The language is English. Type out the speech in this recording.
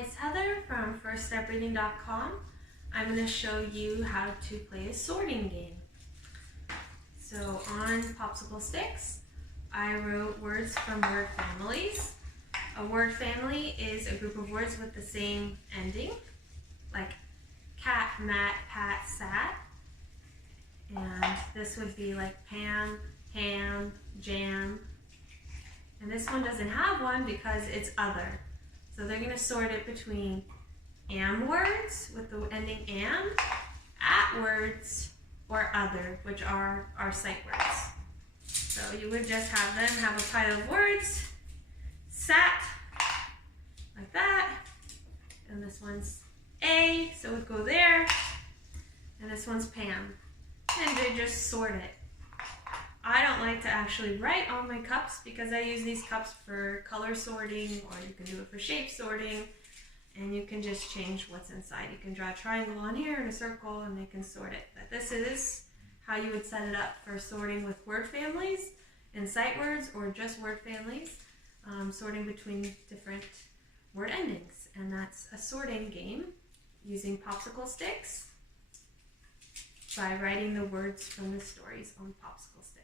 it's Heather from firststepreading.com. I'm going to show you how to play a sorting game. So on popsicle sticks, I wrote words from word families. A word family is a group of words with the same ending, like cat, mat, pat, sat. And this would be like pan, ham, jam. And this one doesn't have one because it's other. So they're going to sort it between am words with the ending am, at words, or other, which are our sight words. So you would just have them have a pile of words, sat, like that, and this one's a, so it would go there, and this one's Pam, and they just sort it. I don't like to actually write on my cups because I use these cups for color sorting, or you can do it for shape sorting, and you can just change what's inside. You can draw a triangle on here and a circle, and they can sort it. But this is how you would set it up for sorting with word families and sight words, or just word families, sorting between different word endings. And that's a sorting game using popsicle sticks by writing the words from the stories on popsicle sticks.